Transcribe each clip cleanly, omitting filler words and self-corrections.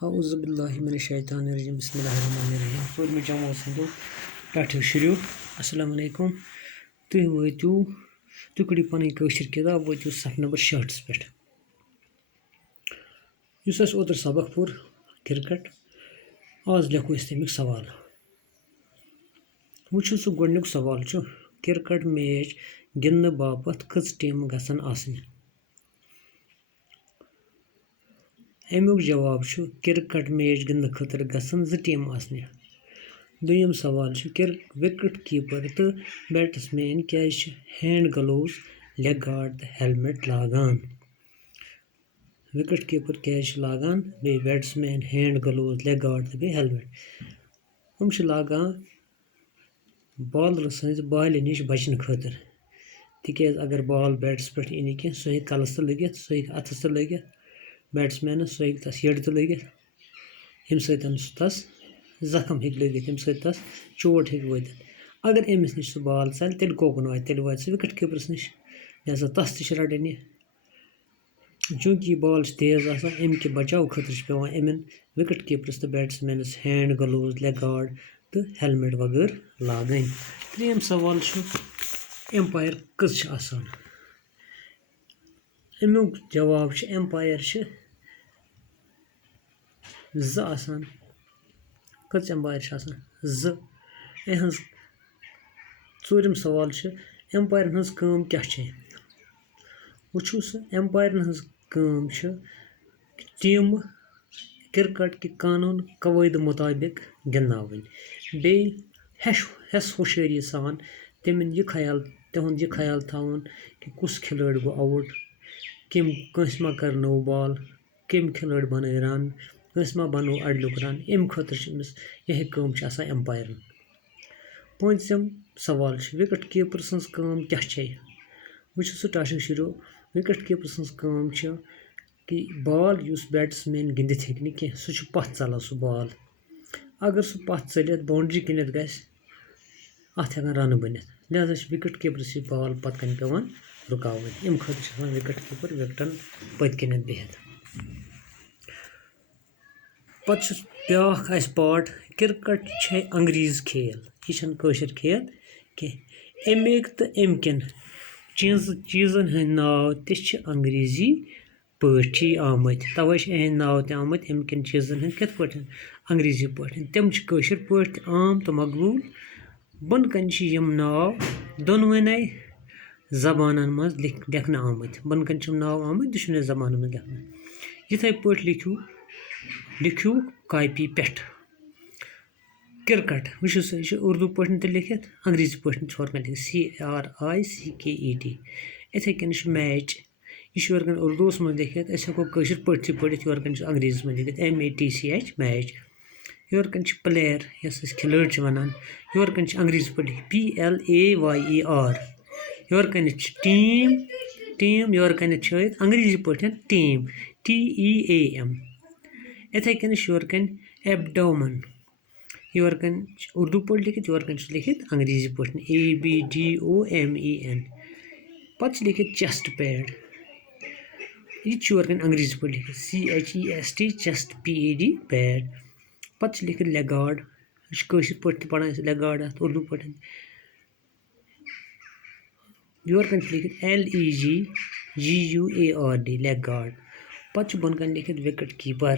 अऊज़ु बिल्लाहि मिनश शैतानिर रजीम बिस्मिल्लाहिर्रहमानिर रहीम फ़ोरमि जमात संदो टाठियो शुरू अस्सलाम वालेकुम तुह वोतु तुकड़ी पनी कशर किताब वोतु सफ नंबर 66 पे युस अस ओतर सबक पुर क्रिकेट आज लेखो इस तमिक सवाल वुचु सु गोडनुक सवाल छु क्रिकेट मैच गिंदन बापत कस टीम गसन आसनि अमुक जवाब छु क्रिकेट मैच गिंदन खतर गसन ज टीम आसनि दुयम सवाल छु विकेट कीपर तो बैट्समैन क्या हैंड ग्लोव्स लेग गार्ड तो हेलमेट लागान विकेट कीपर क्या लागान बे batsman hand gloves leg guard तो बे हेलमेट हम लागान बॉलर सज बाल नश बचन खतर तिकेज अगर बॉल बैट्स पे इन कह सह कलस तो लगित सह अथस तो लगित बैट्समैनस सह तस यड़ तो लगित यम सस जख्म हे लगित यम तस चोट हे वत अगर अमिस नश सह बॉल चल तेल कोकन वात तेल वात सह विकेट कीपरस नश लिहाजा तस तश रटन यह चूंकि यह बॉल तेज आसान अमि बचाव खतर पेवान अमन विकेट कीपरस तो बैट्समैनस हैंड ग्लोव्स लेग गार्ड तो हेलमेट वगैरह लागन त्रेम सवाल एम्पायर कस आसान अमुक जवाब एम्पायर ज आसान कस एम्पायर आसान ज अहज चूरम सवाल एम्पायर हज काम क्या वुचु एम्पायर हज काम टीम क्रिकेट के कानून कवायद मुताबिक गिंदनावन बे हेस होशियारी सान तिमन यह ख्याल थवन कि कुस खिलाड़ी गो आउट कंस मा कर नो बॉल कम खिलाड़ी बन रन कंस मा बनो अडलुक रन अम खतर यह काम एम्पायर पंचम सवाल विकेट कीपर सज काम क्या वुचु टाटक शुरू विकेट कीपर सज काम कि बॉल उस बैट्समैन गिंदित हे कह सह पथ चलान सह बॉल अगर सह पथ चलित बाउंड्री कनित गस अत हेकान रन बनित लिहाजा विकेट कीपरस बॉल पत कन पेवान रुकावन अम खतर विकेट कीपर विकेटन पत कनित बिहित पत ब्याख पार्ट क्रिकेट अंग्रेज खेल यह कशर खेल कह अमिक तो अमकन चीज़न हंद नाव तह अंग्रेजी पाठी आमत तवे अहद नाव त आमत अमकन चीज़न हंद कथ पाठ अंग्रेजी पाठ तम कशर पाठ आम तो मकबूल बन कन यम नाव दोनवन जबान मज लिखना आमत बन कन नाव आमत दुशवन जबान मज लिखना यथे पाठ लिखू कापी पे क्रिकेट वुचु यह उर्दू पाठ तो लिखित अंग्रेजी पाठ होर कन लिखित CRICKET इथे कन मैच यह योर उर्दूस मज लिखित हेको कशर पाठ पढ़ित योर कन अंग्रेजी मज लिखित MATCH मैच योर कन प्लेयर यस खिलाड़ी वनान योर कन अंग्रेजी पढ़ PLAYER योर कन टीम योर कन अंग्रेजी पढ़ टीम TEAM इथे कन योर कन एब्डोमन योर कन उर्दू पढ़ लिखित योर कन लिखित अंग्रेजी पढ़ ABDOMEN पत लिखित चेस्ट पैड यह योर कन अंग्रेजी पढ़ लिखित CHEST चेस्ट PAD पैड पत लिखित लेग गार्ड कशर पढ़ पढ़ान लेग गार्ड उर्दू पढ़ योर कन लिखित LEGGUARD लेग गार्ड पत बन कन लिखित विकेट कीपर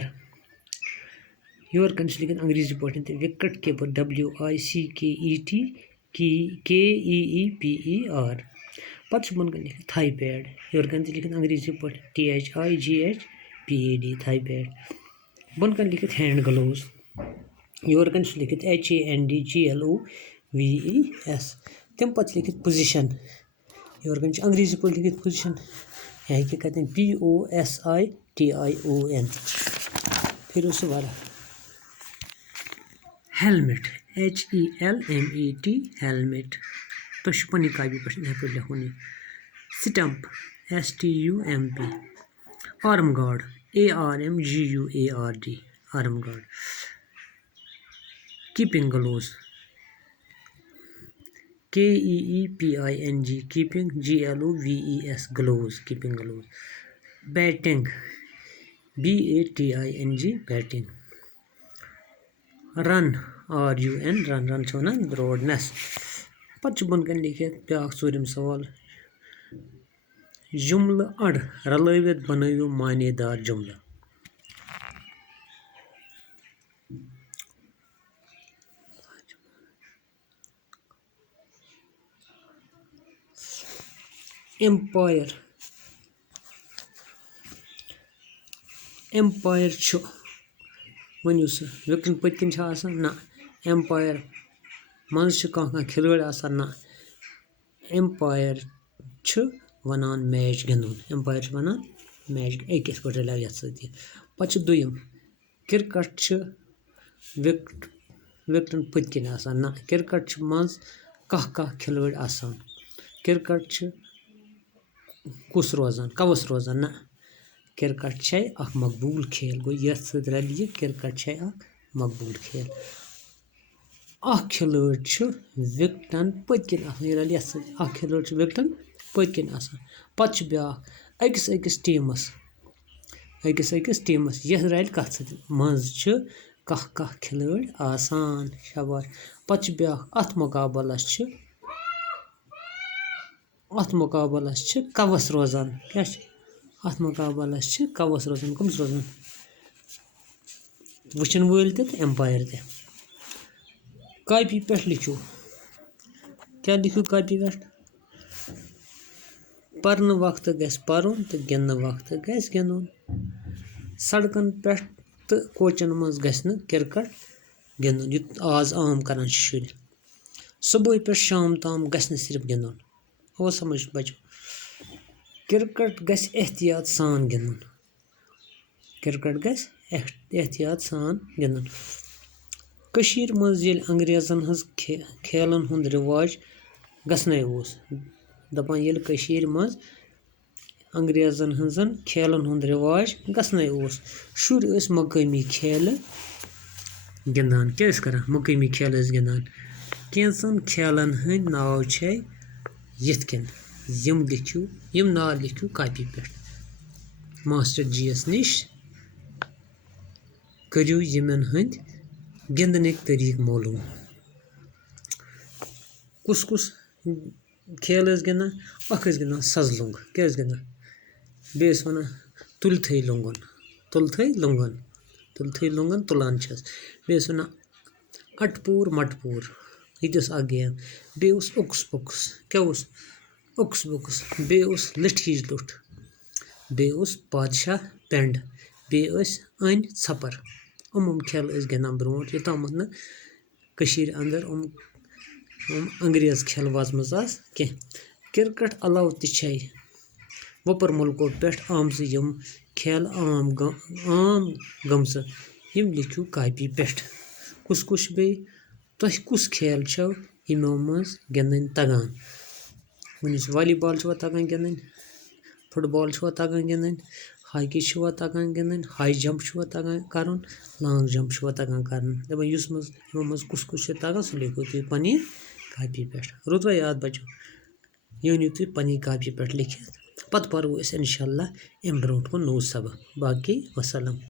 योर कन लिखित अंग्रेजी पढ़ विकेट कीपर WICKET पत बन कन लिखित थाई पैड योर कन लिखित अंग्रेजी पढ़ THIGHPAD थाई पैड बन कन लिखित हैंड ग्लोव्स योर कन लिखित HANDGLOVES तम पत लिखित पोजिशन योर कन अंग्रेजी पढ़ लिखित पोजिशन यह कहते हैं POSITION फिर उस वाला हेलमेट HELMET हेलमेट तो पी कापी पे पे लिखुन stump STUMP arm guard ARMGUARD arm guard keeping gloves KEEPING keeping GLOVES gloves keeping gloves batting BATING batting. Run RUN run چھِ وَنان درٛوڈنَس. پَتہٕ چھُ بۄن کَنہِ لیکھِتھ بیٛاکھ ژوٗرِم سوال. جُملہٕ اَڑ رلٲوِتھ بنٲوِو معنے دار جُملہٕ. ایمپایر چھُ ؤنِو سا وِکٹَن پٔتۍ کِنۍ چھِ آسان نہ ایمپایر منٛز چھِ کانٛہہ کھِلٲڑۍ آسان نہ ایمپایر چھُ وَنان میچ گِنٛدُن. ایمپایر چھُ وَنان میچ أکِس پٲٹھۍ رلیو یَتھ سۭتۍ یہِ. پَتہٕ چھُ دوٚیِم کِرکٹ چھِ وِکٹَن پٔتۍ کِنۍ آسان نہ کِرکٹ چھُ منٛز کانٛہہ کھِلٲڑۍ آسان. کِرکٹ چھِ کُس روزان کَوَس روزان نہ کِرکٹ چھے اکھ مقبوٗل کھیل گوٚو یَتھ سۭتۍ رَلہِ یہِ کِرکٹ چھے اکھ مقبوٗل کھیل. اکھ کھِلٲڑۍ چھُ وِکٹَن پٔتۍ کِنۍ آسان یہِ رَلہِ یَتھ سۭتۍ اکھ کھِلٲڑۍ چھُ وِکٹَن پٔتۍ کِنۍ آسان. پَتہٕ چھُ بیٛاکھ أکِس ٹیٖمَس یَتھ رَلہِ کَتھ سۭتۍ منٛز چھِ کانٛہہ کھِلٲڑۍ آسان. شاباش. پَتہٕ چھُ بیٛاکھ اَتھ مُقابلَس چھِ کَوَس روزان کیٛاہ چھِ اَتھ مُقابلَس چھِ کَوَس روزان کٕمِس روزان وٕچھَن وٲلۍ تہِ تہٕ ایمپایر تہِ. کاپی پٮ۪ٹھ لیکھِو کیٛاہ لیکھِو کاپی پٮ۪ٹھ پَرنہٕ وقتہٕ گژھِ پَرُن تہٕ گِنٛدنہٕ وقتہٕ گژھِ گِنٛدُن. سڑکَن پٮ۪ٹھ تہٕ کوچَن منٛز گژھِ نہٕ کِرکٹ گِنٛدُن یہِ آز عام کَران چھِ شُرۍ. صُبحٲے پٮ۪ٹھ شام تام گژھِ نہٕ صرف گِنٛدُن. اَوا سَمٕجھ بَچو. کِرکٹ گژھِ احتِیاط سان گِنٛدُن. کٔشیٖرِ منٛز ییٚلہِ انگریزن ہٕنٛز کھیلن ہُنٛد رِواج گژھنَے اوس دَپان ییٚلہِ کٔشیٖرِ منٛز انگریزن ہٕنٛزن کھیلن ہُنٛد رِواج گژھنَے اوس شُرۍ ٲسۍ مقٲمی کھیلہٕ گِنٛدان. کیٛاہ ٲسۍ کران مقٲمی کھیلہٕ ٲسۍ گِنٛدان. کینٛژن کھیلن ہٕنٛدۍ ناو چھے یِتھ کٔنۍ یِم ناو لیکھِو کاپی پٮ۪ٹھ. ماسٹر جی یَس نِش کٔرِو یِمن ہٕنٛدۍ گِنٛدنٕکۍ طٔریٖقہٕ معلوٗم. کُس کھیل ٲسۍ گِنٛدان اکھ ٲسۍ گِنٛدان سَزلونٛگ کیٛاہ ٲسۍ گِنٛدان بیٚیہِ ٲسۍ وَنان تُلتھٕے لونٛگُن تُلان چھَس. بیٚیہِ ٲسۍ وَنان اَٹہٕ پوٗر مَٹہٕ پوٗر یہِ تہِ ٲس اکھ گیم. بیٚیہِ اوس اوٚکُس پوٚکُس کیٛاہ اوس اوٚکُس پوٚکُس. بیٚیہِ اوس لٔٹھۍ ہِچ لوٚٹھ. بیٚیہِ اوس بادشاہ پٮ۪نٛڈ. بیٚیہِ ٲسۍ أنۍ ژھپَر. یِم کھیلہٕ ٲسۍ گِنٛدان برونٛٹھ یوٚتامَتھ نہٕ کٔشیٖرِ اَندر انگریز کھیلہٕ وژمٕژ آسہٕ کینٛہہ. کِرکٹ علاوٕ تہِ چھے وۄپَر مُلکو پٮ۪ٹھ آمژٕ یِم کھیلہٕ عام گٔمژٕ یِم لیکھِو کاپی پٮ۪ٹھ. کُس چھُ بیٚیہِ تۄہہِ کُس کھیل چھو یِمو منٛز گِنٛدٕنۍ تگان. ؤنِو والی بال چھُوا تگان گِنٛدٕنۍ فُٹ بال چھُوا تگان گِنٛدٕنۍ ہاکی چھُوا تگان گِنٛدٕنۍ ہاے جمپ چھُوا تگان کَرُن لانٛگ جمپ چھُوا تگان کَرُن. دَپان یِمو منٛز کُس چھُ تگان سُہ لیکھِو تُہۍ پنٛنہِ کاپی پٮ۪ٹھ. روٗدوا یاد بَچو یہِ أنِو تُہۍ پنٛنہِ کاپی پٮ۪ٹھ لیکھِتھ. پَتہٕ پَرو أسۍ اِنشاء اللہ اَمہِ برونٛٹھ کُن نوٚو سبق. باقٕے وَسلام.